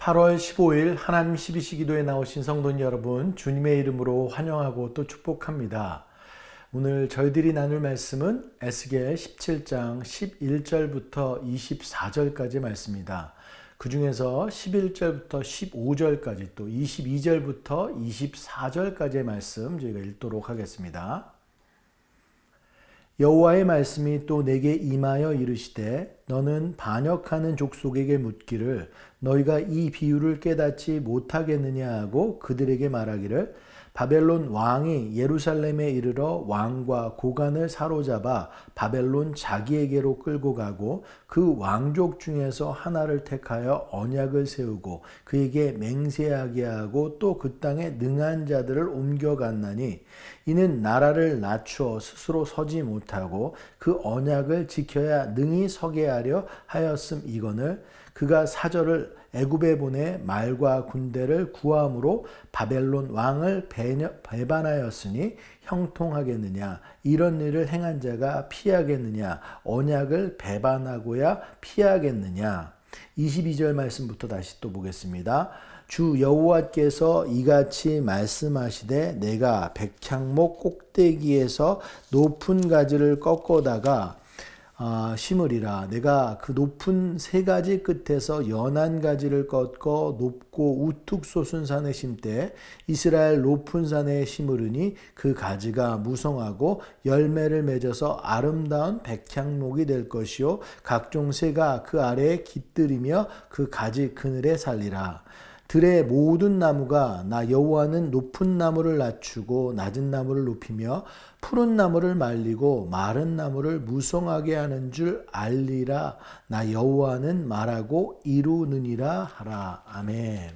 8월 15일 하나님 12시 기도에 나오신 성도님 여러분, 주님의 이름으로 환영하고 또 축복합니다. 오늘 저희들이 나눌 말씀은 에스겔 17장 11절부터 24절까지 말씀입니다. 그 중에서 11절부터 15절까지 또 22절부터 24절까지의 말씀 저희가 읽도록 하겠습니다. 여호와의 말씀이 또 내게 임하여 이르시되 너는 반역하는 족속에게 묻기를 너희가 이 비유를 깨닫지 못하겠느냐 하고 그들에게 말하기를 바벨론 왕이 예루살렘에 이르러 왕과 고관을 사로잡아 바벨론 자기에게로 끌고 가고 그 왕족 중에서 하나를 택하여 언약을 세우고 그에게 맹세하게 하고 또 그 땅에 능한 자들을 옮겨갔나니 이는 나라를 낮추어 스스로 서지 못하고 그 언약을 지켜야 능히 서게 하려 하였음이거늘 그가 사절을 애굽에 보내 말과 군대를 구함으로 바벨론 왕을 배반하였으니 형통하겠느냐 이런 일을 행한 자가 피하겠느냐 언약을 배반하고야 피하겠느냐. 22절 말씀부터 다시 또 보겠습니다. 주 여호와께서 이같이 말씀하시되 내가 백향목 꼭대기에서 높은 가지를 꺾어다가 심으리라. 내가 그 높은 세 가지 끝에서 연한 가지를 꺾어 높고 우뚝 솟은 산에 심되 이스라엘 높은 산에 심으르니 그 가지가 무성하고 열매를 맺어서 아름다운 백향목이 될 것이요 각종 새가 그 아래에 깃들이며 그 가지 그늘에 살리라. 들의 모든 나무가 나 여호와는 높은 나무를 낮추고 낮은 나무를 높이며 푸른 나무를 말리고 마른 나무를 무성하게 하는 줄 알리라. 나 여호와는 말하고 이루느니라 하라. 아멘.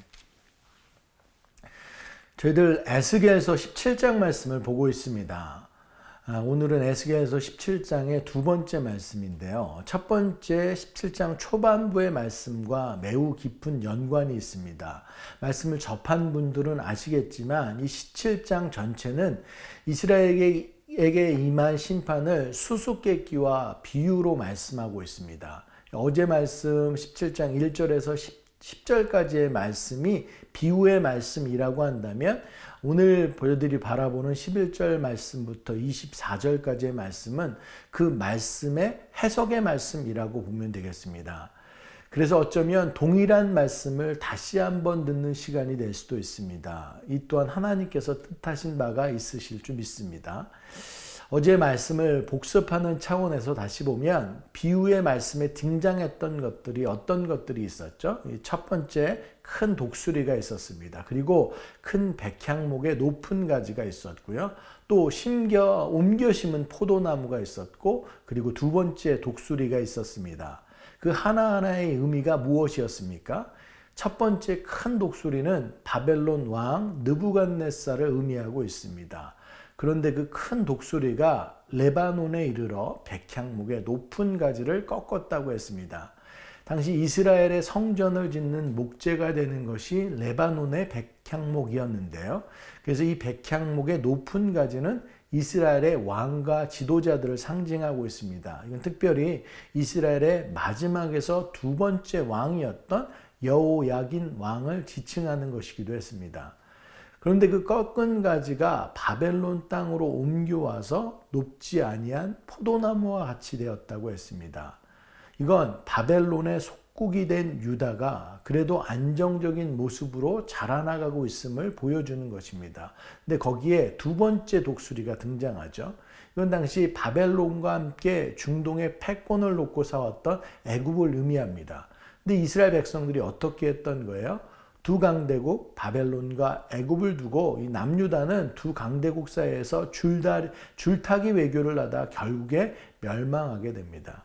저희들 에스겔서 17장 말씀을 보고 있습니다. 오늘은 에스겔서 17장의 두 번째 말씀인데요. 첫 번째 17장 초반부의 말씀과 매우 깊은 연관이 있습니다. 말씀을 접한 분들은 아시겠지만 이 17장 전체는 이스라엘에게 임한 심판을 수수께끼와 비유로 말씀하고 있습니다. 어제 말씀 17장 1절에서 10절까지의 말씀이 비유의 말씀이라고 한다면 오늘 보여드리 바라보는 11절 말씀부터 24절까지의 말씀은 그 말씀의 해석의 말씀이라고 보면 되겠습니다. 그래서 어쩌면 동일한 말씀을 다시 한번 듣는 시간이 될 수도 있습니다. 이 또한 하나님께서 뜻하신 바가 있으실 줄 믿습니다. 어제 말씀을 복습하는 차원에서 다시 보면 비유의 말씀에 등장했던 것들이 어떤 것들이 있었죠? 첫 번째 큰 독수리가 있었습니다. 그리고 큰 백향목의 높은 가지가 있었고요. 또 옮겨 심은 포도나무가 있었고 그리고 두 번째 독수리가 있었습니다. 그 하나하나의 의미가 무엇이었습니까? 첫 번째 큰 독수리는 바벨론 왕 느부갓네살을 의미하고 있습니다. 그런데 그 큰 독수리가 레바논에 이르러 백향목의 높은 가지를 꺾었다고 했습니다. 당시 이스라엘의 성전을 짓는 목재가 되는 것이 레바논의 백향목이었는데요. 그래서 이 백향목의 높은 가지는 이스라엘의 왕과 지도자들을 상징하고 있습니다. 이건 특별히 이스라엘의 마지막에서 두 번째 왕이었던 여호야긴 왕을 지칭하는 것이기도 했습니다. 그런데 그 꺾은 가지가 바벨론 땅으로 옮겨와서 높지 아니한 포도나무와 같이 되었다고 했습니다. 이건 바벨론의 속국이 된 유다가 그래도 안정적인 모습으로 자라나가고 있음을 보여주는 것입니다. 근데 거기에 두 번째 독수리가 등장하죠. 이건 당시 바벨론과 함께 중동의 패권을 놓고 싸웠던 애굽을 의미합니다. 근데 이스라엘 백성들이 어떻게 했던 거예요? 두 강대국 바벨론과 애굽을 두고 이 남유다는 두 강대국 사이에서 줄타기 외교를 하다 결국에 멸망하게 됩니다.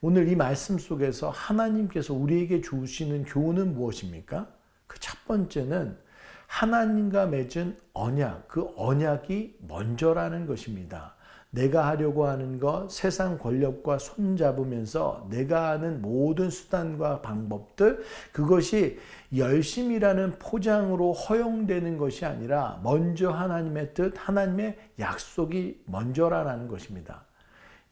오늘 이 말씀 속에서 하나님께서 우리에게 주시는 교훈은 무엇입니까? 그 첫 번째는 하나님과 맺은 언약, 그 언약이 먼저라는 것입니다. 내가 하려고 하는 것, 세상 권력과 손잡으면서 내가 하는 모든 수단과 방법들, 그것이 열심이라는 포장으로 허용되는 것이 아니라 먼저 하나님의 뜻, 하나님의 약속이 먼저라는 것입니다.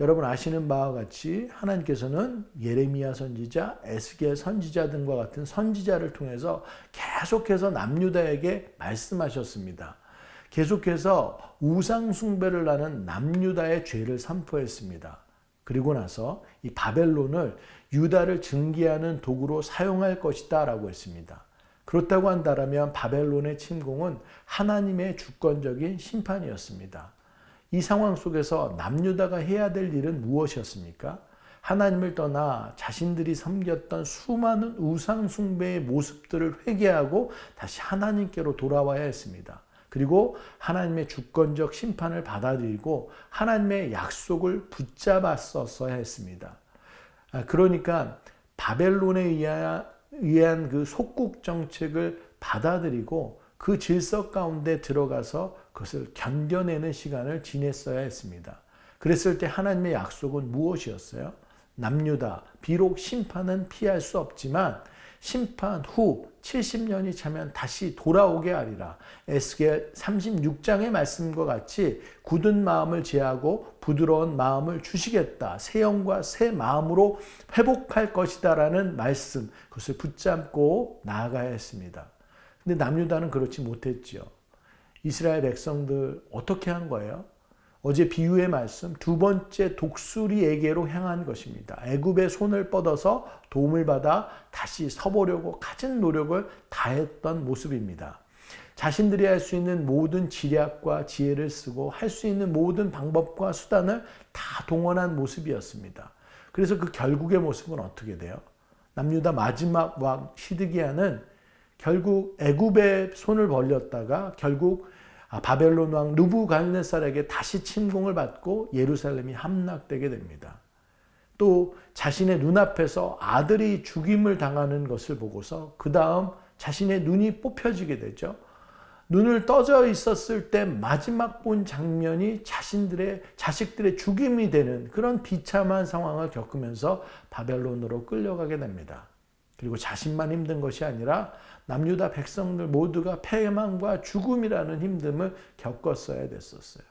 여러분 아시는 바와 같이 하나님께서는 예레미야 선지자, 에스겔 선지자 등과 같은 선지자를 통해서 계속해서 남유다에게 말씀하셨습니다. 계속해서 우상 숭배를 하는 남유다의 죄를 선포했습니다. 그리고 나서 이 바벨론을 유다를 증기하는 도구로 사용할 것이다 라고 했습니다. 그렇다고 한다면 바벨론의 침공은 하나님의 주권적인 심판이었습니다. 이 상황 속에서 남유다가 해야 될 일은 무엇이었습니까? 하나님을 떠나 자신들이 섬겼던 수많은 우상 숭배의 모습들을 회개하고 다시 하나님께로 돌아와야 했습니다. 그리고 하나님의 주권적 심판을 받아들이고 하나님의 약속을 붙잡았었어야 했습니다. 그러니까 바벨론에 의한 그 속국 정책을 받아들이고 그 질서 가운데 들어가서 그것을 견뎌내는 시간을 지냈어야 했습니다. 그랬을 때 하나님의 약속은 무엇이었어요? 남유다, 비록 심판은 피할 수 없지만 심판 후 70년이 차면 다시 돌아오게 하리라. 에스겔 36장의 말씀과 같이 굳은 마음을 제하고 부드러운 마음을 주시겠다. 새 영과 새 마음으로 회복할 것이다 라는 말씀, 그것을 붙잡고 나아가야 했습니다. 근데 남유다는 그렇지 못했지요. 이스라엘 백성들 어떻게 한 거예요? 어제 비유의 말씀 두 번째 독수리에게로 향한 것입니다. 애굽의 손을 뻗어서 도움을 받아 다시 서보려고 갖은 노력을 다했던 모습입니다. 자신들이 할 수 있는 모든 지략과 지혜를 쓰고 할 수 있는 모든 방법과 수단을 다 동원한 모습이었습니다. 그래서 그 결국의 모습은 어떻게 돼요? 남유다 마지막 왕 시드기야는 결국 애굽의 손을 벌렸다가 결국 바벨론 왕 느부갓네살에게 다시 침공을 받고 예루살렘이 함락되게 됩니다. 또 자신의 눈앞에서 아들이 죽임을 당하는 것을 보고서 그 다음 자신의 눈이 뽑혀지게 되죠. 눈을 떠져 있었을 때 마지막 본 장면이 자식들의 죽임이 되는 그런 비참한 상황을 겪으면서 바벨론으로 끌려가게 됩니다. 그리고 자신만 힘든 것이 아니라 남유다 백성들 모두가 패망과 죽음이라는 힘듦을 겪었어야 됐었어요.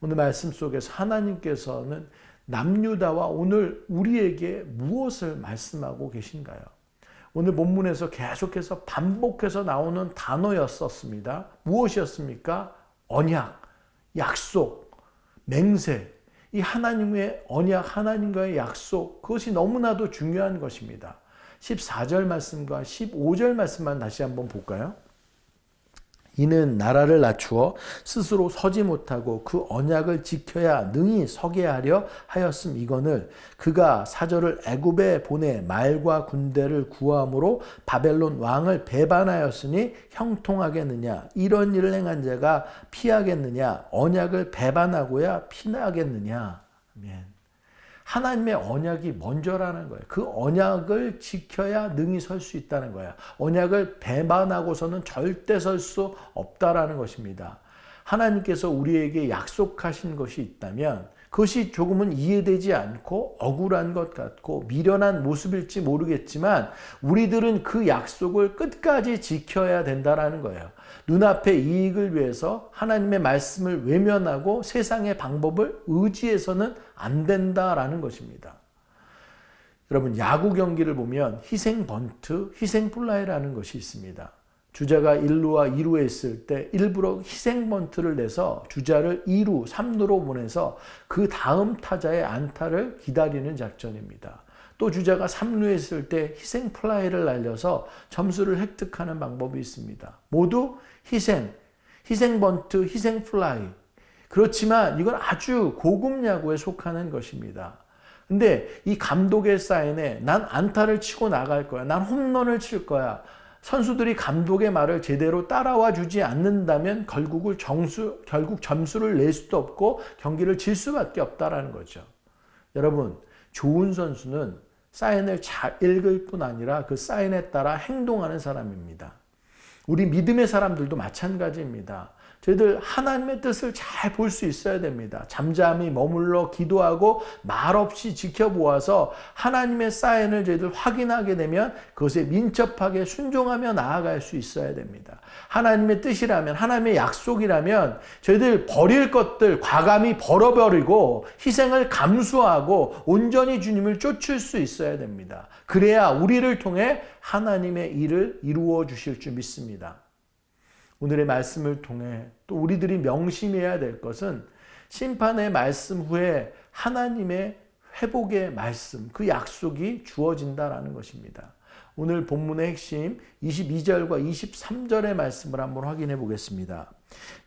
오늘 말씀 속에서 하나님께서는 남유다와 오늘 우리에게 무엇을 말씀하고 계신가요? 오늘 본문에서 계속해서 반복해서 나오는 단어였었습니다. 무엇이었습니까? 언약, 약속, 맹세. 이 하나님의 언약, 하나님과의 약속, 그것이 너무나도 중요한 것입니다. 14절 말씀과 15절 말씀만 다시 한번 볼까요? 이는 나라를 낮추어 스스로 서지 못하고 그 언약을 지켜야 능히 서게 하려 하였음. 이거늘 그가 사절을 애굽에 보내 말과 군대를 구함으로 바벨론 왕을 배반하였으니 형통하겠느냐? 이런 일을 행한 자가 피하겠느냐? 언약을 배반하고야 피하겠느냐? 아멘. 하나님의 언약이 먼저라는 거예요. 그 언약을 지켜야 능히 설 수 있다는 거예요. 언약을 배반하고서는 절대 설 수 없다라는 것입니다. 하나님께서 우리에게 약속하신 것이 있다면 그것이 조금은 이해되지 않고 억울한 것 같고 미련한 모습일지 모르겠지만 우리들은 그 약속을 끝까지 지켜야 된다라는 거예요. 눈앞의 이익을 위해서 하나님의 말씀을 외면하고 세상의 방법을 의지해서는 안 된다라는 것입니다. 여러분 야구 경기를 보면 희생 번트, 희생 플라이라는 것이 있습니다. 주자가 1루와 2루에 있을 때 일부러 희생 번트를 내서 주자를 2루, 3루로 보내서 그 다음 타자의 안타를 기다리는 작전입니다. 또 주자가 3루에 있을 때 희생 플라이를 날려서 점수를 획득하는 방법이 있습니다. 모두 희생 번트, 희생 플라이. 그렇지만 이건 아주 고급 야구에 속하는 것입니다. 근데 이 감독의 사인에 난 안타를 치고 나갈 거야. 난 홈런을 칠 거야. 선수들이 감독의 말을 제대로 따라와 주지 않는다면 결국 점수를 낼 수도 없고 경기를 질 수밖에 없다라는 거죠. 여러분, 좋은 선수는 사인을 잘 읽을 뿐 아니라 그 사인에 따라 행동하는 사람입니다. 우리 믿음의 사람들도 마찬가지입니다. 저희들 하나님의 뜻을 잘 볼 수 있어야 됩니다. 잠잠히 머물러 기도하고 말없이 지켜보아서 하나님의 사인을 저희들 확인하게 되면 그것에 민첩하게 순종하며 나아갈 수 있어야 됩니다. 하나님의 뜻이라면, 하나님의 약속이라면 저희들 버릴 것들 과감히 벌어버리고 희생을 감수하고 온전히 주님을 쫓을 수 있어야 됩니다. 그래야 우리를 통해 하나님의 일을 이루어 주실 줄 믿습니다. 오늘의 말씀을 통해 또 우리들이 명심해야 될 것은 심판의 말씀 후에 하나님의 회복의 말씀, 그 약속이 주어진다라는 것입니다. 오늘 본문의 핵심 22절과 23절의 말씀을 한번 확인해 보겠습니다.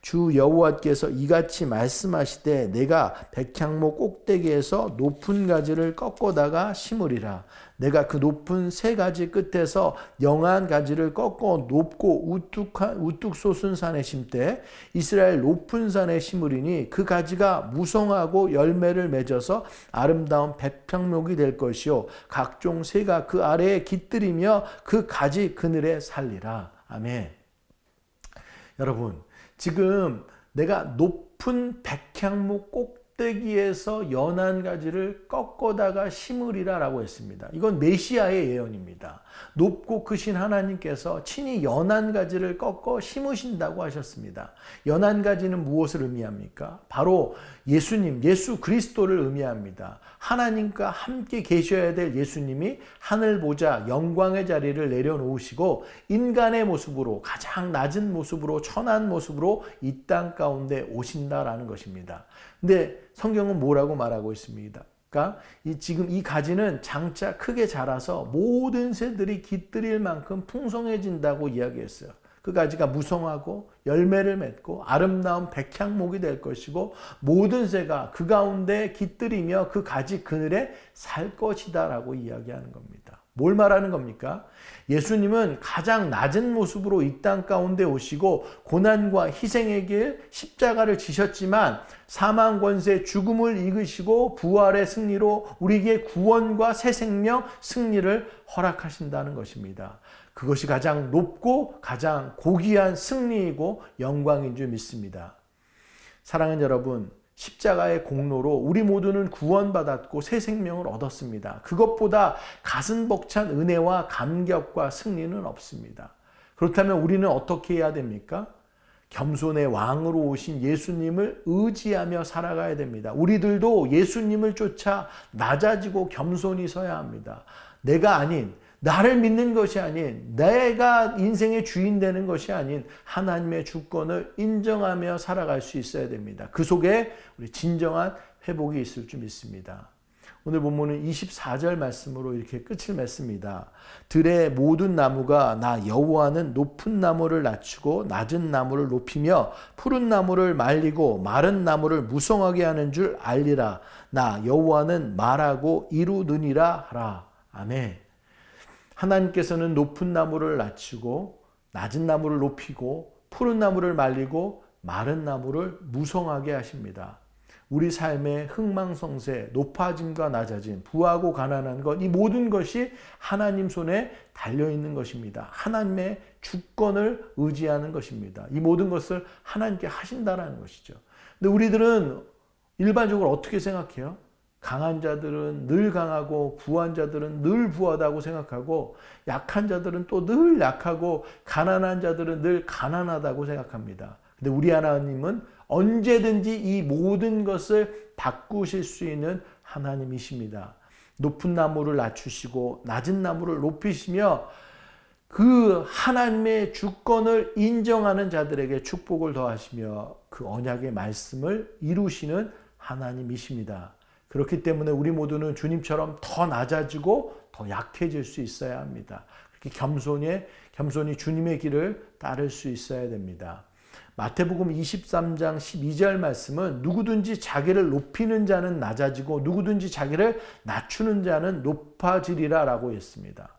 주 여호와께서 이같이 말씀하시되 내가 백향목 꼭대기에서 높은 가지를 꺾어다가 심으리라. 내가 그 높은 세 가지 끝에서 영한 가지를 꺾어 높고 우뚝 솟은 산에 심되 이스라엘 높은 산에 심으리니 그 가지가 무성하고 열매를 맺어서 아름다운 백향목이 될 것이요 각종 새가 그 아래에 깃들이며 그 가지 그늘에 살리라. 아멘. 여러분, 지금 내가 높은 백향목 꼭대기에서 연한 가지를 꺾어다가 심으리라 라고 했습니다. 이건 메시아의 예언입니다. 높고 크신 하나님께서 친히 연한 가지를 꺾어 심으신다고 하셨습니다. 연한 가지는 무엇을 의미합니까? 바로 예수님, 예수 그리스도를 의미합니다. 하나님과 함께 계셔야 될 예수님이 하늘 보좌 영광의 자리를 내려놓으시고 인간의 모습으로, 가장 낮은 모습으로, 천한 모습으로 이 땅 가운데 오신다라는 것입니다. 근데 성경은 뭐라고 말하고 있습니다? 그러니까 지금 이 가지는 장차 크게 자라서 모든 새들이 깃들일 만큼 풍성해진다고 이야기했어요. 그 가지가 무성하고 열매를 맺고 아름다운 백향목이 될 것이고 모든 새가 그 가운데 깃들이며 그 가지 그늘에 살 것이다 라고 이야기하는 겁니다. 뭘 말하는 겁니까? 예수님은 가장 낮은 모습으로 이 땅 가운데 오시고 고난과 희생의 길 십자가를 지셨지만 사망 권세 죽음을 이기시고 부활의 승리로 우리에게 구원과 새 생명 승리를 허락하신다는 것입니다. 그것이 가장 높고 가장 고귀한 승리이고 영광인 줄 믿습니다. 사랑하는 여러분, 십자가의 공로로 우리 모두는 구원받았고 새 생명을 얻었습니다. 그것보다 가슴 벅찬 은혜와 감격과 승리는 없습니다. 그렇다면 우리는 어떻게 해야 됩니까? 겸손의 왕으로 오신 예수님을 의지하며 살아가야 됩니다. 우리들도 예수님을 쫓아 낮아지고 겸손히 서야 합니다. 내가 아닌, 나를 믿는 것이 아닌, 내가 인생의 주인 되는 것이 아닌 하나님의 주권을 인정하며 살아갈 수 있어야 됩니다. 그 속에 우리 진정한 회복이 있을 줄 믿습니다. 오늘 본문은 24절 말씀으로 이렇게 끝을 맺습니다. 들의 모든 나무가 나 여호와는 높은 나무를 낮추고 낮은 나무를 높이며 푸른 나무를 말리고 마른 나무를 무성하게 하는 줄 알리라. 나 여호와는 말하고 이루느니라 하라. 아멘. 하나님께서는 높은 나무를 낮추고 낮은 나무를 높이고 푸른 나무를 말리고 마른 나무를 무성하게 하십니다. 우리 삶의 흥망성쇠, 높아짐과 낮아짐, 부하고 가난한 것, 이 모든 것이 하나님 손에 달려있는 것입니다. 하나님의 주권을 의지하는 것입니다. 이 모든 것을 하나님께 하신다는 것이죠. 근데 우리들은 일반적으로 어떻게 생각해요? 강한 자들은 늘 강하고 부한 자들은 늘 부하다고 생각하고 약한 자들은 또 늘 약하고 가난한 자들은 늘 가난하다고 생각합니다. 근데 우리 하나님은 언제든지 이 모든 것을 바꾸실 수 있는 하나님이십니다. 높은 나무를 낮추시고 낮은 나무를 높이시며 그 하나님의 주권을 인정하는 자들에게 축복을 더하시며 그 언약의 말씀을 이루시는 하나님이십니다. 그렇기 때문에 우리 모두는 주님처럼 더 낮아지고 더 약해질 수 있어야 합니다. 그렇게 겸손히 주님의 길을 따를 수 있어야 됩니다. 마태복음 23장 12절 말씀은 누구든지 자기를 높이는 자는 낮아지고 누구든지 자기를 낮추는 자는 높아지리라 라고 했습니다.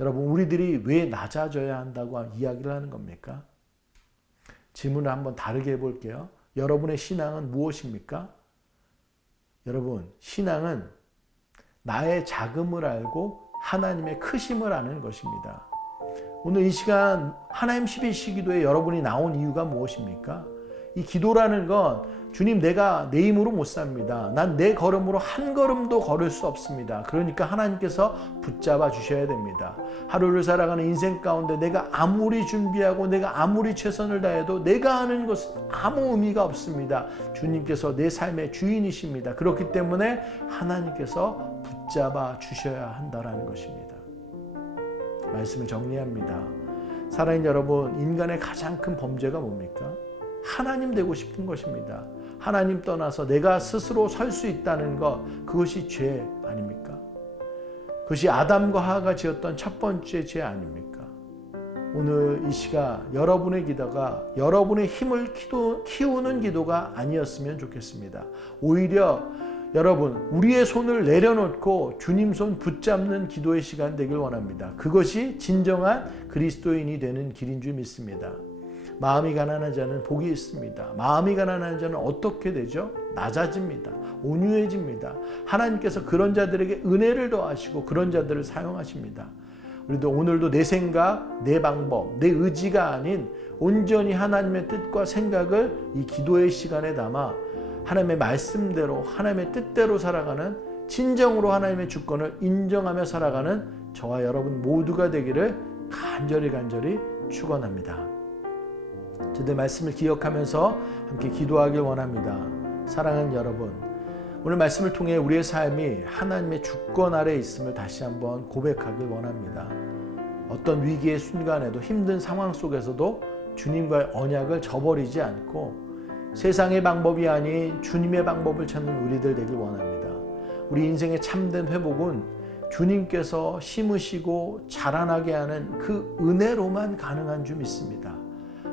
여러분, 우리들이 왜 낮아져야 한다고 이야기를 하는 겁니까? 질문을 한번 다르게 해볼게요. 여러분의 신앙은 무엇입니까? 여러분, 신앙은 나의 작음을 알고 하나님의 크심을 아는 것입니다. 오늘 이 시간 하나님 12시 기도에 여러분이 나온 이유가 무엇입니까? 이 기도라는 건 주님, 내가 내 힘으로 못 삽니다. 난 내 걸음으로 한 걸음도 걸을 수 없습니다. 그러니까 하나님께서 붙잡아 주셔야 됩니다. 하루를 살아가는 인생 가운데 내가 아무리 준비하고 내가 아무리 최선을 다해도 내가 하는 것은 아무 의미가 없습니다. 주님께서 내 삶의 주인이십니다. 그렇기 때문에 하나님께서 붙잡아 주셔야 한다는 것입니다. 말씀을 정리합니다. 사랑하는 여러분, 인간의 가장 큰 범죄가 뭡니까? 하나님 되고 싶은 것입니다. 하나님 떠나서 내가 스스로 설 수 있다는 것, 그것이 죄 아닙니까? 그것이 아담과 하와가 지었던 첫 번째 죄 아닙니까? 오늘 이 시간 여러분의 기도가 여러분의 힘을 키우는 기도가 아니었으면 좋겠습니다. 오히려 여러분, 우리의 손을 내려놓고 주님 손 붙잡는 기도의 시간 되길 원합니다. 그것이 진정한 그리스도인이 되는 길인 줄 믿습니다. 마음이 가난한 자는 복이 있습니다. 마음이 가난한 자는 어떻게 되죠? 낮아집니다. 온유해집니다. 하나님께서 그런 자들에게 은혜를 더하시고 그런 자들을 사용하십니다. 우리도 오늘도 내 생각, 내 방법, 내 의지가 아닌 온전히 하나님의 뜻과 생각을 이 기도의 시간에 담아 하나님의 말씀대로, 하나님의 뜻대로 살아가는, 진정으로 하나님의 주권을 인정하며 살아가는 저와 여러분 모두가 되기를 간절히 축원합니다. 저들 말씀을 기억하면서 함께 기도하길 원합니다. 사랑하는 여러분, 오늘 말씀을 통해 우리의 삶이 하나님의 주권 아래에 있음을 다시 한번 고백하길 원합니다. 어떤 위기의 순간에도, 힘든 상황 속에서도 주님과의 언약을 저버리지 않고 세상의 방법이 아닌 주님의 방법을 찾는 우리들 되길 원합니다. 우리 인생의 참된 회복은 주님께서 심으시고 자라나게 하는 그 은혜로만 가능한 줄 믿습니다.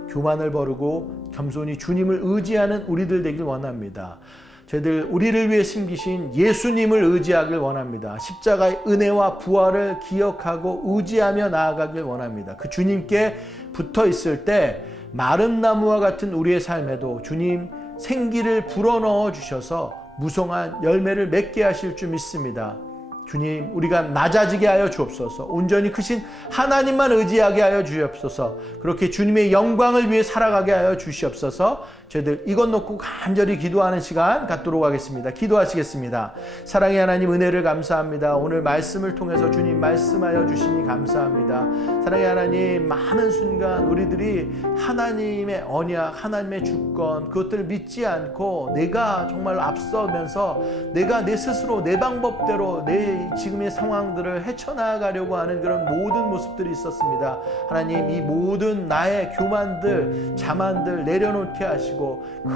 교만을 버리고 겸손히 주님을 의지하는 우리들 되길 원합니다. 저희들 우리를 위해 심기신 예수님을 의지하길 원합니다. 십자가의 은혜와 부활을 기억하고 의지하며 나아가길 원합니다. 그 주님께 붙어 있을 때 마른 나무와 같은 우리의 삶에도 주님 생기를 불어넣어 주셔서 무성한 열매를 맺게 하실 줄 믿습니다. 주님, 우리가 낮아지게 하여 주옵소서. 온전히 크신 하나님만 의지하게 하여 주옵소서. 그렇게 주님의 영광을 위해 살아가게 하여 주시옵소서. 저희들 이것 놓고 간절히 기도하는 시간 갖도록 하겠습니다. 기도하시겠습니다. 사랑의 하나님, 은혜를 감사합니다. 오늘 말씀을 통해서 주님 말씀하여 주시니 감사합니다. 사랑의 하나님, 많은 순간 우리들이 하나님의 언약, 하나님의 주권, 그것들을 믿지 않고 내가 정말 앞서면서 내가 내 스스로 내 방법대로 내 지금의 상황들을 헤쳐나가려고 하는 그런 모든 모습들이 있었습니다. 하나님, 이 모든 나의 교만들, 자만들 내려놓게 하시고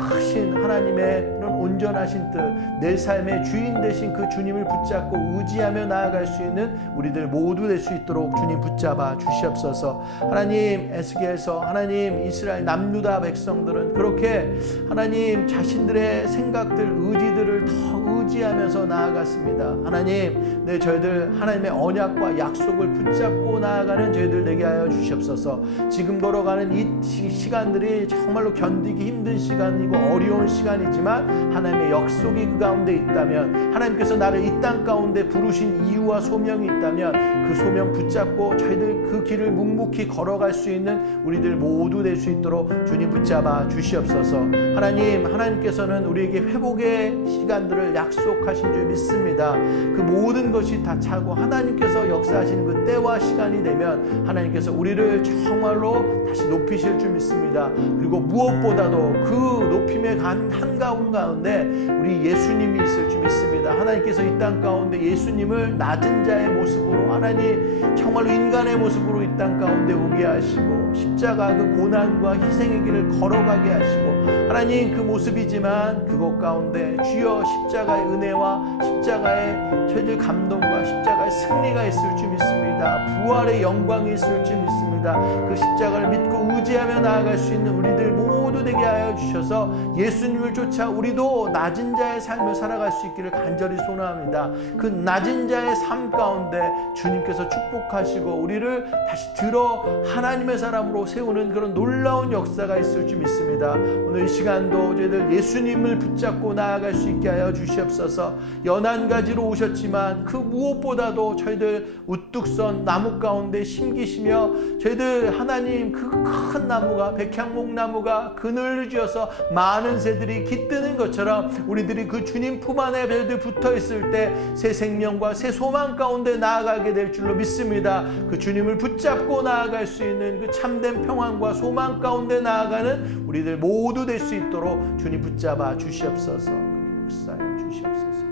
크신 하나님의 그런 온전하신 뜻, 내 삶의 주인 되신 그 주님을 붙잡고 의지하며 나아갈 수 있는 우리들 모두 될 수 있도록 주님 붙잡아 주시옵소서. 하나님, 에스겔서 하나님, 이스라엘 남유다 백성들은 그렇게 하나님 자신들의 생각들, 의지들을 더 의지하면서 나아갔습니다. 하나님, 저희들 하나님의 언약과 약속을 붙잡고 나아가는 저희들 되게 하여 주시옵소서. 지금 걸어가는 이 시간들이 정말로 견디기 힘든 시간이고 어려운 시간이지만 하나님의 약속이 그 가운데 있다면, 하나님께서 나를 이 땅 가운데 부르신 이유와 소명이 있다면 그 소명 붙잡고 저희들 그 길을 묵묵히 걸어갈 수 있는 우리들 모두 될 수 있도록 주님 붙잡아 주시옵소서. 하나님, 하나님께서는 우리에게 회복의 시간들을 약속하신 줄 믿습니다. 그 모든 것이 다 차고 하나님께서 역사하시는 그 때와 시간이 되면 하나님께서 우리를 정말로 다시 높이실 줄 믿습니다. 그리고 무엇보다도 그 높임의 한가운 가운데 우리 예수님이 있을 줄 믿습니다. 하나님께서 이 땅 가운데 예수님을 낮은 자의 모습으로, 하나님 정말로 인간의 모습으로 이 땅 가운데 오게 하시고 십자가 그 고난과 희생의 길을 걸어가게 하시고, 하나님 그 모습이지만 그것 가운데 주여 십자가의 은혜와 십자가의 저희들 감동과 십자가의 승리가 있을 줄 믿습니다. 부활의 영광이 있을 줄 믿습니다. 그 십자가를 믿고 의지하며 나아갈 수 있는 우리들 모두 되게 하여 주셔서 예수님을 쫓아 우리도 낮은 자의 삶을 살아갈 수 있기를 간절히 소원합니다. 그 낮은 자의 삶 가운데 주님께서 축복하시고 우리를 다시 들어 하나님의 사람으로 세우는 그런 놀라운 역사가 있을 줄 믿습니다. 오늘 이 시간도 저희들 예수님을 붙잡고 나아갈 수 있게 하여 주시옵소서. 주시옵소서. 연한 가지로 오셨지만 그 무엇보다도 저희들 우뚝 선 나무 가운데 심기시며 저희들 하나님 그 큰 나무가 백향목나무가 그늘을 지어서 많은 새들이 깃드는 것처럼 우리들이 그 주님 품 안에 저희들 붙어 있을 때 새 생명과 새 소망 가운데 나아가게 될 줄로 믿습니다. 그 주님을 붙잡고 나아갈 수 있는 그 참된 평안과 소망 가운데 나아가는 우리들 모두 될 수 있도록 주님 붙잡아 주시옵소서. 역사여 주시옵소서.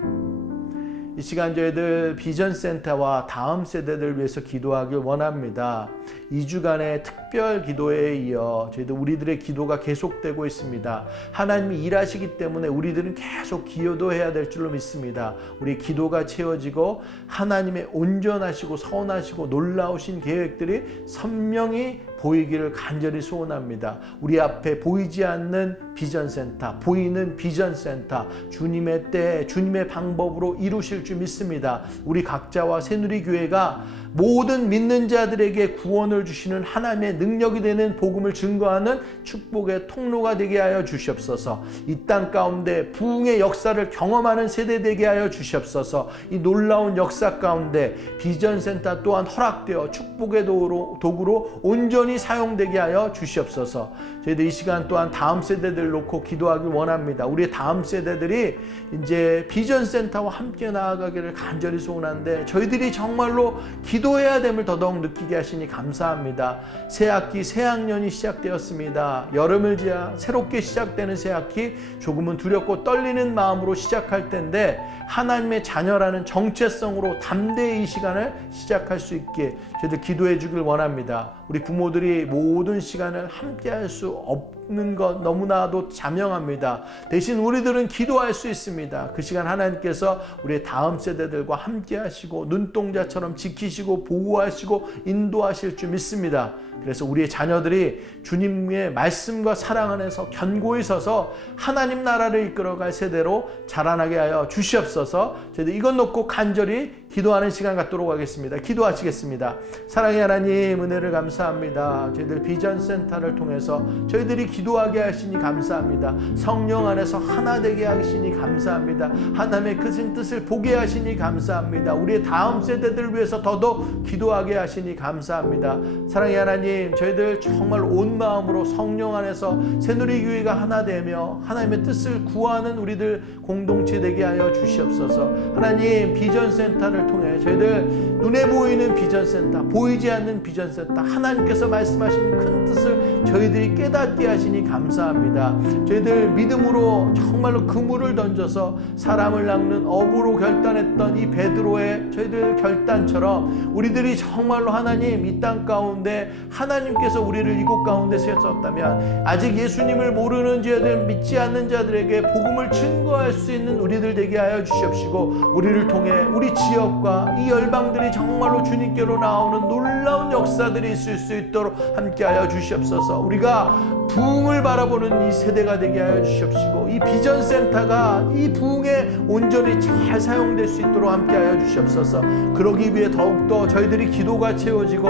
이 시간 저희들 비전센터와 다음 세대들을 위해서 기도하길 원합니다. 2주간의 특별 기도에 이어 저희들 우리들의 기도가 계속되고 있습니다. 하나님이 일하시기 때문에 우리들은 계속 기도해야 될 줄로 믿습니다. 우리 기도가 채워지고 하나님의 온전하시고 선하시고 놀라우신 계획들이 선명히 보이기를 간절히 소원합니다. 우리 앞에 보이지 않는 비전센터, 보이는 비전센터, 주님의 때, 주님의 방법으로 이루실 줄 믿습니다. 우리 각자와 새누리교회가 모든 믿는 자들에게 구원을 주시는 하나님의 능력이 되는 복음을 증거하는 축복의 통로가 되게 하여 주시옵소서. 이 땅 가운데 부흥의 역사를 경험하는 세대 되게 하여 주시옵소서. 이 놀라운 역사 가운데 비전센터 또한 허락되어 축복의 도구로 온전히 사용되게 하여 주시옵소서. 저희들 이 시간 또한 다음 세대들 놓고 기도하길 원합니다. 우리의 다음 세대들이 이제 비전센터와 함께 나아가기를 간절히 소원하는데 저희들이 정말로 기도해야 됨을 더더욱 느끼게 하시니 감사합니다. 새 학기, 새 학년이 시작되었습니다. 여름을 지나 새롭게 시작되는 새 학기, 조금은 두렵고 떨리는 마음으로 시작할 텐데 하나님의 자녀라는 정체성으로 담대히 이 시간을 시작할 수 있게 저희들 기도해 주길 원합니다. 우리 부모들이 모든 시간을 함께 할 수 없는 것 너무나도 자명합니다. 대신 우리들은 기도할 수 있습니다. 그 시간 하나님께서 우리의 다음 세대들과 함께 하시고 눈동자처럼 지키시고 보호하시고 인도하실 줄 믿습니다. 그래서 우리의 자녀들이 주님의 말씀과 사랑 안에서 견고히 서서 하나님 나라를 이끌어갈 세대로 자라나게 하여 주시옵소서. 저희들 이것 놓고 간절히 기도하는 시간 갖도록 하겠습니다. 기도하시겠습니다. 사랑의 하나님, 은혜를 감사합니다. 저희들 비전센터를 통해서 저희들이 기도하게 하시니 감사합니다. 성령 안에서 하나 되게 하시니 감사합니다. 하나님의 크신 뜻을 보게 하시니 감사합니다. 우리의 다음 세대들을 위해서 더더욱 기도하게 하시니 감사합니다. 사랑의 하나님, 저희들 정말 온 마음으로 성령 안에서 새누리교회가 하나 되며 하나님의 뜻을 구하는 우리들 공동체 되게 하여 주시옵소서. 하나님, 비전센터를 통해 저희들 눈에 보이는 비전센터, 보이지 않는 비전센터, 하나님께서 말씀하신 큰 뜻을 저희들이 깨닫게 하시니 감사합니다. 저희들 믿음으로 정말로 그물을 던져서 사람을 낚는 어부로 결단했던 이 베드로의 저희들 결단처럼 우리들이 정말로 하나님 이 땅 가운데 하나님께서 우리를 이곳 가운데 세웠다면 아직 예수님을 모르는 자들, 믿지 않는 자들에게 복음을 증거할 수 있는 우리들 되게 하여 주시옵시고 우리를 통해 우리 지역과 이 열방들이 정말로 주님께로 나오는 놀라운 역사들이 있을 수 있도록 함께하여 주시옵소서. 우리가 부흥을 바라보는 이 세대가 되게 하여 주시옵시고 이 비전센터가 이 부흥에 온전히 잘 사용될 수 있도록 함께하여 주시옵소서. 그러기 위해 더욱더 저희들이 기도가 채워지고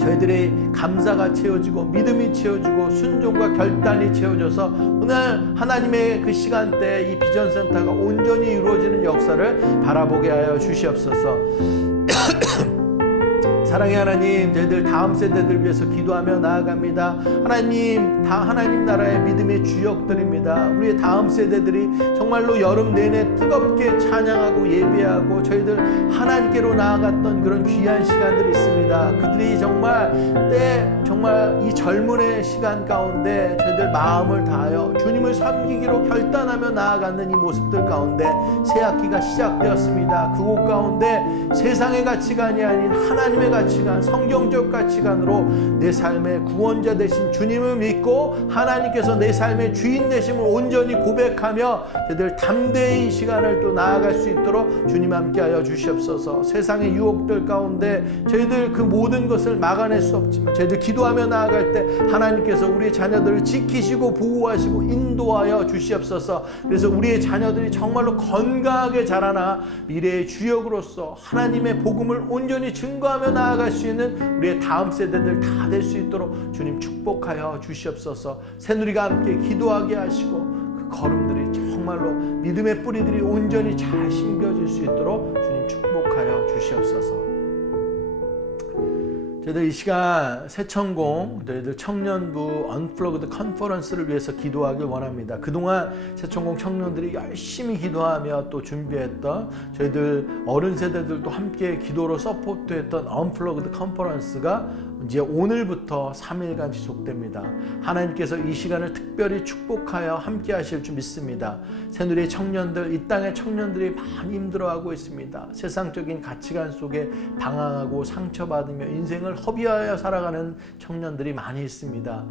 저희들의 감사가 채워지고 믿음이 채워지고 순종과 결단이 채워져서 오늘 하나님의 그 시간대에 이 비전센터가 온전히 이루어지는 역사를 바라보게 하여 주시옵소서. 사랑의 하나님, 저희들 다음 세대들 위해서 기도하며 나아갑니다. 하나님 나라의 믿음의 주역들입니다. 우리의 다음 세대들이 정말로 여름 내내 뜨겁게 찬양하고 예배하고 저희들 하나님께로 나아갔던 그런 귀한 시간들이 있습니다. 그들이 정말 이 젊은의 시간 가운데 저희들 마음을 다하여 주님을 섬기기로 결단하며 나아가는 이 모습들 가운데 새 학기가 시작되었습니다. 그곳 가운데 세상의 가치관이 아닌 하나님의 가치관, 성경적 가치관으로 내 삶의 구원자 되신 주님을 믿고 하나님께서 내 삶의 주인 되심을 온전히 고백하며 저희들 담대히 이 시간을 또 나아갈 수 있도록 주님 함께하여 주시옵소서. 세상의 유혹들 가운데 저희들 그 모든 것을 막아낼 수 없지만 저희들 기도하며 나아갈 때 하나님께서 우리의 자녀들을 지키시고 보호하시고 인도하여 주시옵소서. 그래서 우리의 자녀들이 정말로 건강하게 자라나 미래의 주역으로서 하나님의 복음을 온전히 증거하며 나아갈 수 있는 우리의 다음 세대들 다 될 수 있도록 주님 축복하여 주시옵소서. 새누리가 함께 기도하게 하시고 그 걸음들이 정말 정말로 믿음의 뿌리들이 온전히 잘 심겨질 수 있도록 주님 축복하여 주시옵소서. 저희들 이 시간 새천공 저희들 청년부 언플러그드 컨퍼런스를 위해서 기도하길 원합니다. 그동안 새천공 청년들이 열심히 기도하며 또 준비했던 저희들 어른 세대들도 함께 기도로 서포트했던 언플러그드 컨퍼런스가 이제 오늘부터 3일간 지속됩니다. 하나님께서 이 시간을 특별히 축복하여 함께 하실 줄 믿습니다. 새누리의 청년들, 이 땅의 청년들이 많이 힘들어하고 있습니다. 세상적인 가치관 속에 방황하고 상처받으며 인생을 허비하여 살아가는 청년들이 많이 있습니다.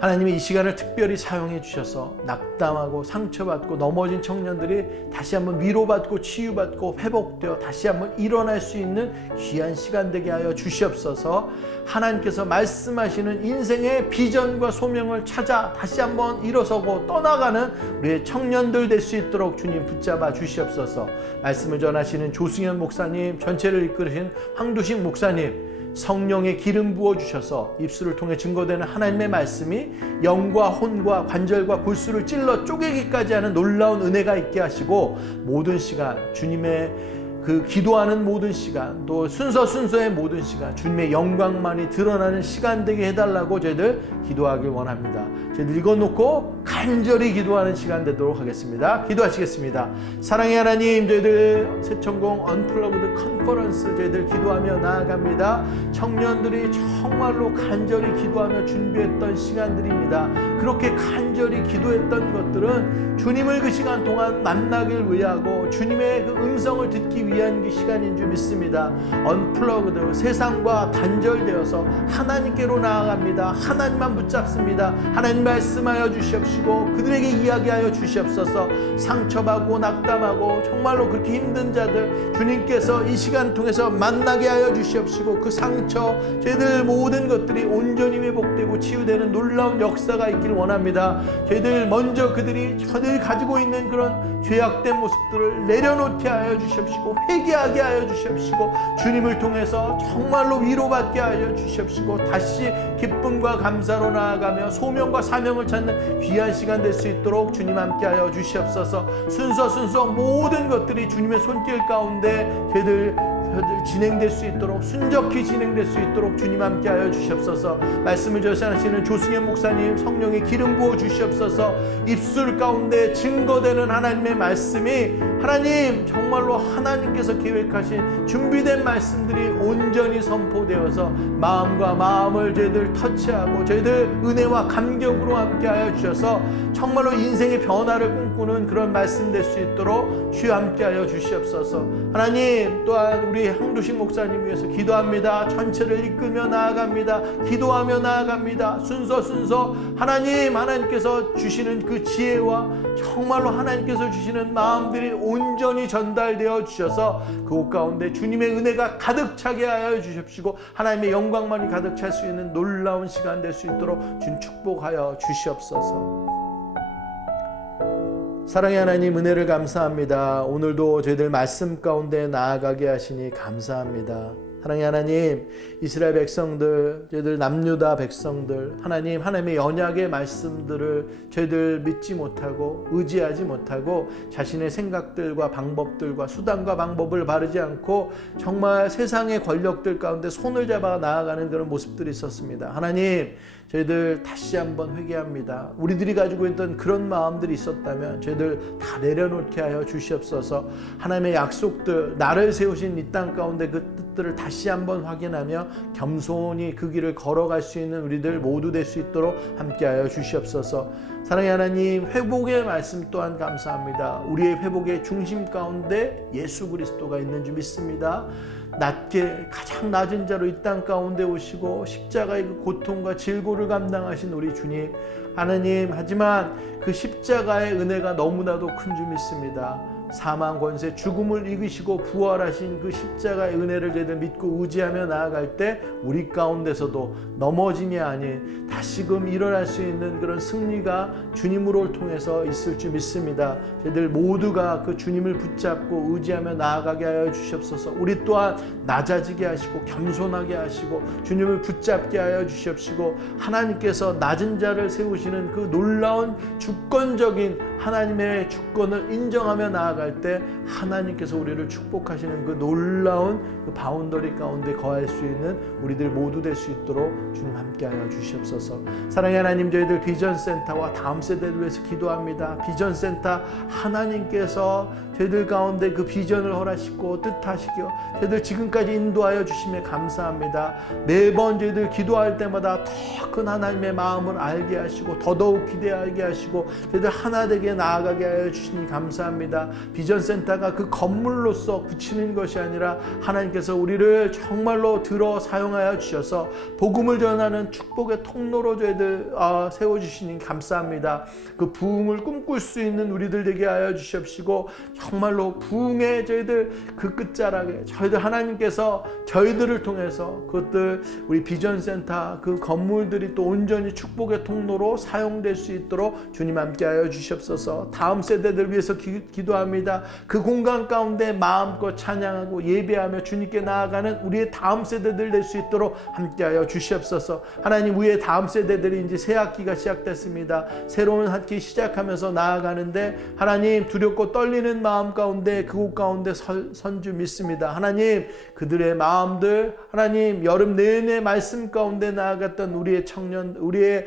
하나님이 이 시간을 특별히 사용해 주셔서 낙담하고 상처받고 넘어진 청년들이 다시 한번 위로받고 치유받고 회복되어 다시 한번 일어날 수 있는 귀한 시간 되게 하여 주시옵소서. 하나님께서 말씀하시는 인생의 비전과 소명을 찾아 다시 한번 일어서고 떠나가는 우리의 청년들 될 수 있도록 주님 붙잡아 주시옵소서. 말씀을 전하시는 조승현 목사님, 전체를 이끌으신 황두식 목사님, 성령의 기름 부어주셔서 입술을 통해 증거되는 하나님의 말씀이 영과 혼과 관절과 골수를 찔러 쪼개기까지 하는 놀라운 은혜가 있게 하시고, 모든 시간 주님의 그 기도하는 모든 시간, 또 순서의 모든 시간 주님의 영광만이 드러나는 시간 되게 해달라고 저희들 기도하길 원합니다. 저희들 이거 놓고 간절히 기도하는 시간 되도록 하겠습니다. 기도하시겠습니다. 사랑의 하나님, 저희들 새천공 언플러그드 컨퍼런스 저희들 기도하며 나아갑니다. 청년들이 정말로 간절히 기도하며 준비했던 시간들입니다. 그렇게 간절히 기도했던 것들은 주님을 그 시간 동안 만나길 위하고 주님의 그 음성을 듣기 위한 그 시간인 줄 믿습니다. 언플러그드, 세상과 단절되어서 하나님께로 나아갑니다. 하나님만 붙잡습니다. 하나님 말씀하여 주시옵시고 그들에게 이야기하여 주시옵소서. 상처받고 낙담하고 정말로 그렇게 힘든 자들 주님께서 이 시간 통해서 만나게 하여 주시옵시고, 그 상처 저희들 모든 것들이 온전히 회복되고 치유되는 놀라운 역사가 있기를 원합니다. 저희들 먼저 그들이 가지고 있는 그런 죄악된 모습들을 내려놓게 하여 주시옵시고 회개하게 하여 주시옵시고 주님을 통해서 정말로 위로받게 하여 주시옵시고 다시 기쁨과 감사로 나아가며 소명과 사명을 찾는 귀한 시간 될 수 있도록 주님 함께 하여 주시옵소서. 순서 모든 것들이 주님의 손길 가운데 저희들 진행될 수 있도록 순적히 진행될 수 있도록 주님 함께 하여 주시옵소서. 말씀을 전하시는 조승현 목사님, 성령의 기름 부어 주시옵소서. 입술 가운데 증거되는 하나님의 말씀이 하나님 정말로 하나님께서 계획하신 준비된 말씀들이 온전히 선포되어서 마음과 마음을 저희들 터치하고 저희들 은혜와 감격으로 함께 하여 주셔서 정말로 인생의 변화를 꿈꾸는 그런 말씀 될 수 있도록 주여 함께 하여 주시옵소서. 하나님, 또한 우리 황두식 목사님 위해서 기도합니다. 전체를 이끌며 나아갑니다. 기도하며 나아갑니다. 순서 하나님께서 주시는 그 지혜와 정말로 하나님께서 주시는 마음들이 온전히 전달되어 주셔서 그곳 가운데 주님의 은혜가 가득 차게 하여 주십시고 하나님의 영광만이 가득 찰 수 있는 놀라운 시간 될 수 있도록 주님 축복하여 주시옵소서. 사랑의 하나님, 은혜를 감사합니다. 오늘도 저희들 말씀 가운데 나아가게 하시니 감사합니다. 사랑의 하나님, 이스라엘 백성들, 저희들 남유다 백성들, 하나님의 언약의 말씀들을 저희들 믿지 못하고 의지하지 못하고 자신의 생각들과 방법들과 수단과 방법을 바르지 않고 정말 세상의 권력들 가운데 손을 잡아 나아가는 그런 모습들이 있었습니다. 하나님, 저희들 다시 한번 회개합니다. 우리들이 가지고 있던 그런 마음들이 있었다면 저희들 다 내려놓게 하여 주시옵소서. 하나님의 약속들, 나를 세우신 이 땅 가운데 그 뜻들을 다시 한번 확인하며 겸손히 그 길을 걸어갈 수 있는 우리들 모두 될 수 있도록 함께하여 주시옵소서. 사랑의 하나님, 회복의 말씀 또한 감사합니다. 우리의 회복의 중심 가운데 예수 그리스도가 있는 줄 믿습니다. 가장 낮은 자로 이 땅 가운데 오시고 십자가의 그 고통과 질고를 감당하신 우리 주님, 하나님, 하지만 그 십자가의 은혜가 너무나도 큰 줄 믿습니다. 사망 권세 죽음을 이기시고 부활하신 그 십자가의 은혜를 저희들 믿고 의지하며 나아갈 때 우리 가운데서도 넘어짐이 아닌 다시금 일어날 수 있는 그런 승리가 주님으로 통해서 있을 줄 믿습니다. 저희들 모두가 그 주님을 붙잡고 의지하며 나아가게 하여 주시옵소서. 우리 또한 낮아지게 하시고 겸손하게 하시고 주님을 붙잡게 하여 주시옵시고 하나님께서 낮은 자를 세우시는 그 놀라운 주권적인 하나님의 주권을 인정하며 나아갈 때 하나님께서 우리를 축복하시는 그 놀라운 그 바운더리 가운데 거할 수 있는 우리들 모두 될 수 있도록 주님 함께하여 주시옵소서. 사랑의 하나님, 저희들 비전센터와 다음 세대를 위해서 기도합니다. 비전센터 하나님께서 저희들 가운데 그 비전을 허락하시고 뜻하시고 저희들 지금까지 인도하여 주심에 감사합니다. 매번 저희들 기도할 때마다 더 큰 하나님의 마음을 알게 하시고 더더욱 기대하게 하시고 저희들 하나 되게 나아가게 하여 주시니 감사합니다. 비전센터가 그 건물로서 그치는 것이 아니라 하나님께서 우리를 정말로 들어 사용하여 주셔서 복음을 전하는 축복의 통로로 저희들 세워주시니 감사합니다. 그 부흥을 꿈꿀 수 있는 우리들 되게 하여 주시옵시고 정말로 부흥의 저희들 그 끝자락에 저희들 하나님께서 저희들을 통해서 그것들 우리 비전센터 그 건물들이 또 온전히 축복의 통로로 사용될 수 있도록 주님 함께하여 주시옵소서. 다음 세대들 위해서 기도합니다. 그 공간 가운데 마음껏 찬양하고 예배하며 주님께 나아가는 우리의 다음 세대들 될 수 있도록 함께하여 주시옵소서. 하나님, 우리의 다음 세대들이 이제 새 학기가 시작됐습니다. 새로운 학기 시작하면서 나아가는데 하나님, 두렵고 떨리는 마음 가운데 그곳 가운데 선주 믿습니다. 하나님, 그들의 마음들 하나님 여름 내내 말씀 가운데 나아갔던 우리의 청년 우리의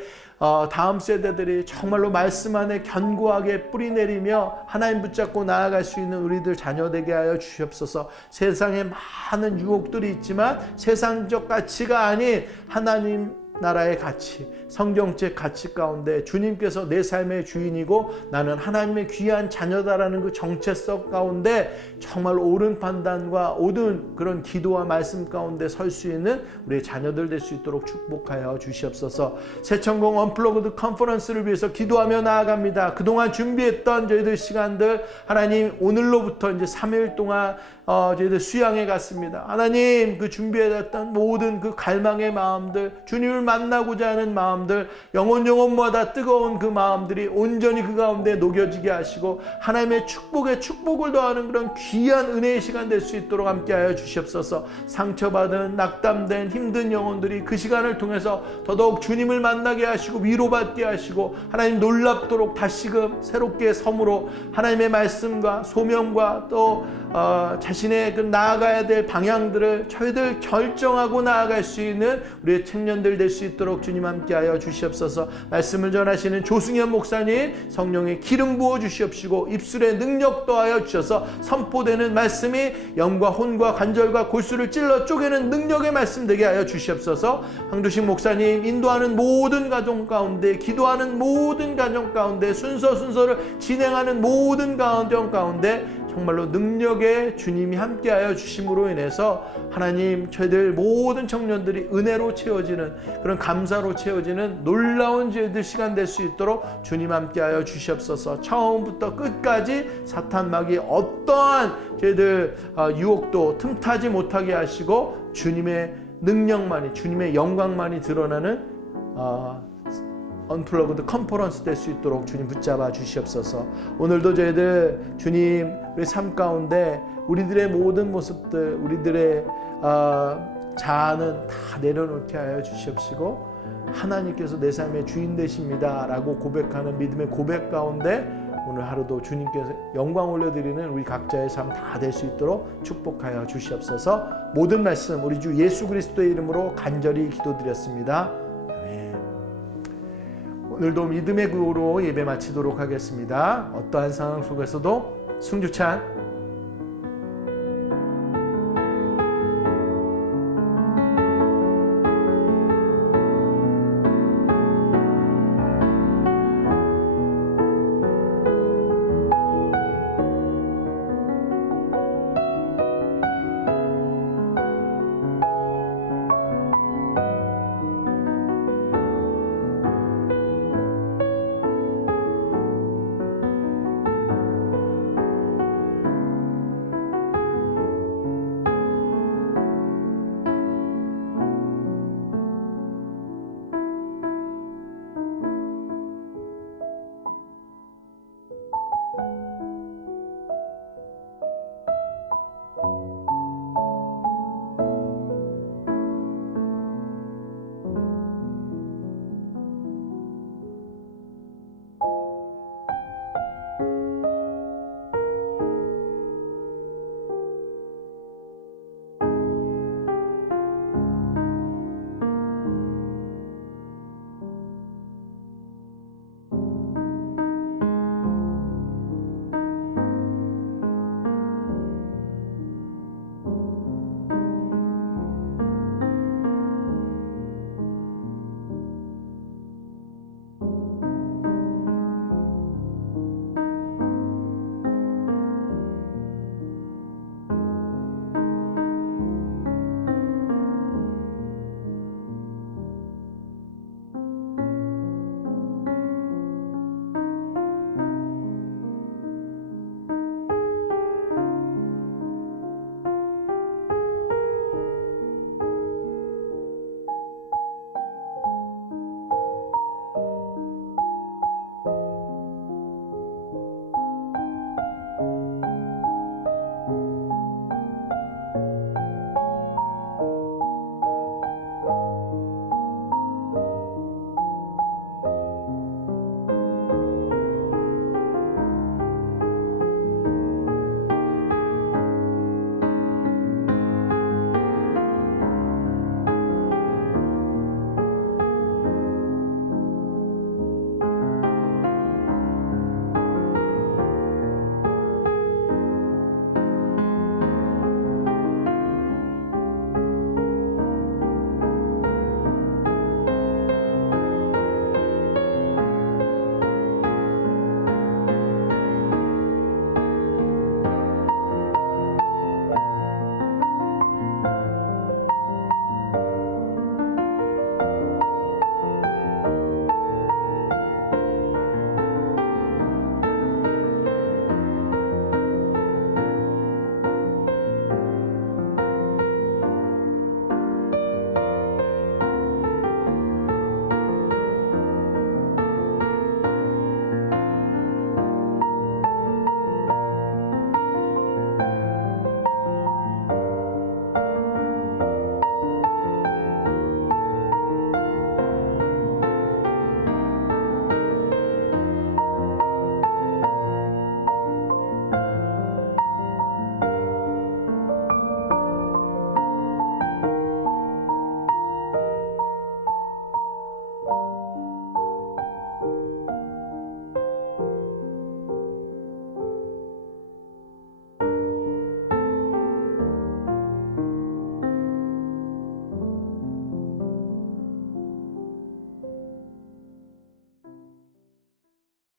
다음 세대들이 정말로 말씀 안에 견고하게 뿌리 내리며 하나님 붙잡고 나아갈 수 있는 우리들 자녀 되게 하여 주시옵소서. 세상에 많은 유혹들이 있지만 세상적 가치가 아닌 하나님 나라의 가치, 성경책 가치 가운데 주님께서 내 삶의 주인이고 나는 하나님의 귀한 자녀다라는 그 정체성 가운데 정말 옳은 판단과 옳은 그런 기도와 말씀 가운데 설 수 있는 우리의 자녀들 될 수 있도록 축복하여 주시옵소서. 새천공 언플러그드 컨퍼런스를 위해서 기도하며 나아갑니다. 그동안 준비했던 저희들 시간들 하나님 오늘로부터 이제 3일 동안 저희들 수양에 갔습니다. 하나님, 그 준비해놨던 모든 그 갈망의 마음들, 주님을 만나고자 하는 마음들, 영혼마다 뜨거운 그 마음들이 온전히 그 가운데 녹여지게 하시고 하나님의 축복에 축복을 더하는 그런 귀한 은혜의 시간 될 수 있도록 함께하여 주시옵소서. 상처받은 낙담된 힘든 영혼들이 그 시간을 통해서 더더욱 주님을 만나게 하시고 위로받게 하시고 하나님 놀랍도록 다시금 새롭게 섬으로 하나님의 말씀과 소명과 또 자신의 그 나아가야 될 방향들을 저희들 결정하고 나아갈 수 있는 우리의 청년들 될 수 있도록 주님 함께하여 주시옵소서. 말씀을 전하시는 조승현 목사님 성령의 기름 부어 주시옵시고 입술에 능력 더하여 주셔서 선포되는 말씀이 영과 혼과 관절과 골수를 찔러 쪼개는 능력의 말씀 되게 하여 주시옵소서. 황두식 목사님 인도하는 모든 가정 가운데 기도하는 모든 가정 가운데 순서를 진행하는 모든 가정 가운데 정말로 능력의 주님이 함께하여 주심으로 인해서 하나님 저희들 모든 청년들이 은혜로 채워지는 그런 감사로 채워지는 놀라운 저희들 시간 될 수 있도록 주님 함께하여 주시옵소서. 처음부터 끝까지 사탄막이 어떠한 저희들 유혹도 틈타지 못하게 하시고 주님의 능력만이 주님의 영광만이 드러나는 언플러그드 컨퍼런스 될 수 있도록 주님 붙잡아 주시옵소서. 오늘도 저희들 주님 우리 삶 가운데 우리들의 모든 모습들 우리들의 자아는 다 내려놓게 하여 주시옵시고 하나님께서 내 삶의 주인 되십니다 라고 고백하는 믿음의 고백 가운데 오늘 하루도 주님께서 영광 올려드리는 우리 각자의 삶 다 될 수 있도록 축복하여 주시옵소서. 모든 말씀 우리 주 예수 그리스도의 이름으로 간절히 기도드렸습니다. 오늘도 믿음의 구호로 예배 마치도록 하겠습니다. 어떠한 상황 속에서도 승주찬